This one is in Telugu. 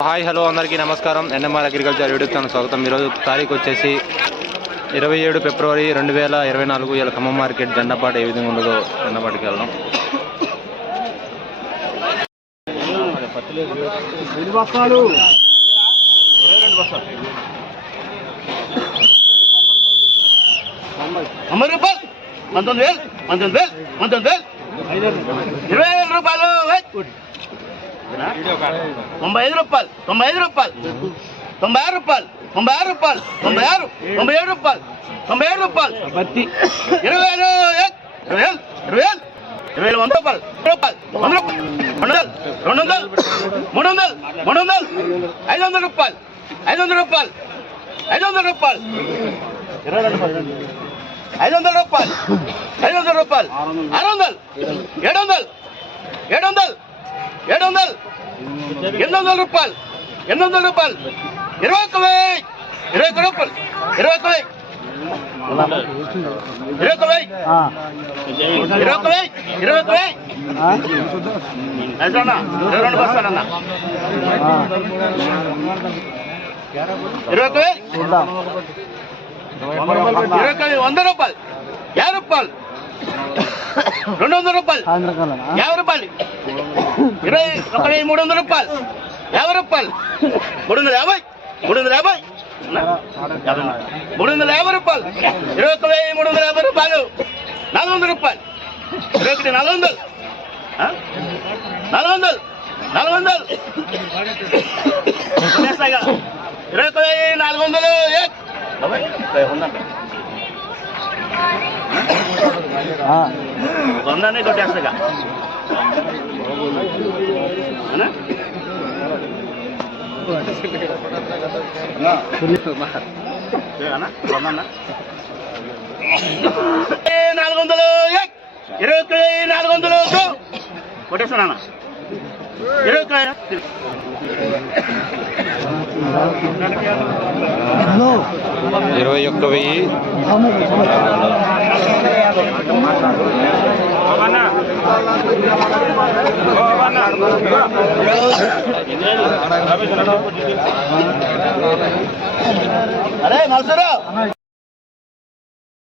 హాయ్ హలో అందరికీ నమస్కారం ఎన్ఎంఆర్ అగ్రికల్చర్ యూట్యూబ్ ఛానల్ స్వాగతం ఈరోజు తారీఖు వచ్చేసి ఇరవై ఏడు ఫిబ్రవరి రెండు వేల ఇరవై నాలుగు ఇలా ఖమ్మం మార్కెట్ జెండాపాట ఏ విధంగా ఉండదో జెండాపాటికి వెళ్దాం రూపాయలు పంతొమ్మిది వేలు పంతొమ్మిది వేలు పంతొమ్మిది వేలు ఇరవై వేల రూపాయలు తొంభై ఐదు రూపాయలు తొంభై ఐదు రూపాయలు. తొంభై ఆరు రూపాయలు తొంభై ఆరు రూపాయలు తొంభై ఆరు తొంభై ఏడు రూపాయలు తొంభై ఏడు రూపాయలు. ఇరవై. ఇరవై వేలు ఇరవై ఇరవై వేలు వంద రూపాయలు రూపాయలు వంద రూపాయలు రెండు వందలు రెండు వందలు మూడు వందలు మూడు వందలు ఐదు వందల రూపాయలు ఐదు వందల రూపాయలు ఐదు వందల రూపాయలు ఐదు వందల రూపాయలు ఐదు వందల రూపాయలు ఆరు వందలు ఏడు వందలు ఏడు వందలు ఏడు వందలు ఎనిమిది వందల రూపాయలు ఎనిమిది వందల రూపాయలు. ఇరవై ఒక్క వెయ్యి ఇరవై ఒక్క రూపాయలు ఇరవై ఒక్క వెయ్యి. ఇరవై ఒక్క వెయ్యి ఇరవై ఒక్క వెయ్యి ఇరవై ఒక్క వెయ్యి. ఎంతన్నా? ఇరవై రెండు బస్తాలన్నా ఇరవై ఒక్క వెయ్యి. ఇరవై ఒక్క వెయ్యి వంద రూపాయలు యాభై రూపాయలు. రెండు వందల రూపాయలు. యాభై రూపాయలు. ఇరవై ఒక మూడు వందల రూపాయలు. యాభై రూపాయలు. మూడు వందల యాభై మూడు వందల యాభై. మూడు వందల యాభై రూపాయలు. ఇరవై ఒక్క వెయ్యి మూడు వందల యాభై రూపాయలు. నాలుగు వందల రూపాయలు. ఇరవై ఒకటి నాలుగు వందలు? నాలుగు వందలు. నాలుగు వందలు. ఇరవై ఒక్క వెయ్యి నాలుగు వందలు. వందనే కొట్టేస్తాగా. నాలుగు వందలు ఏ? ఇరవై నాలుగు వందలు. కొట్టేస్తానా ఇరవై ఇరవై ఒక్క వెయ్యి. అరే మల్సరా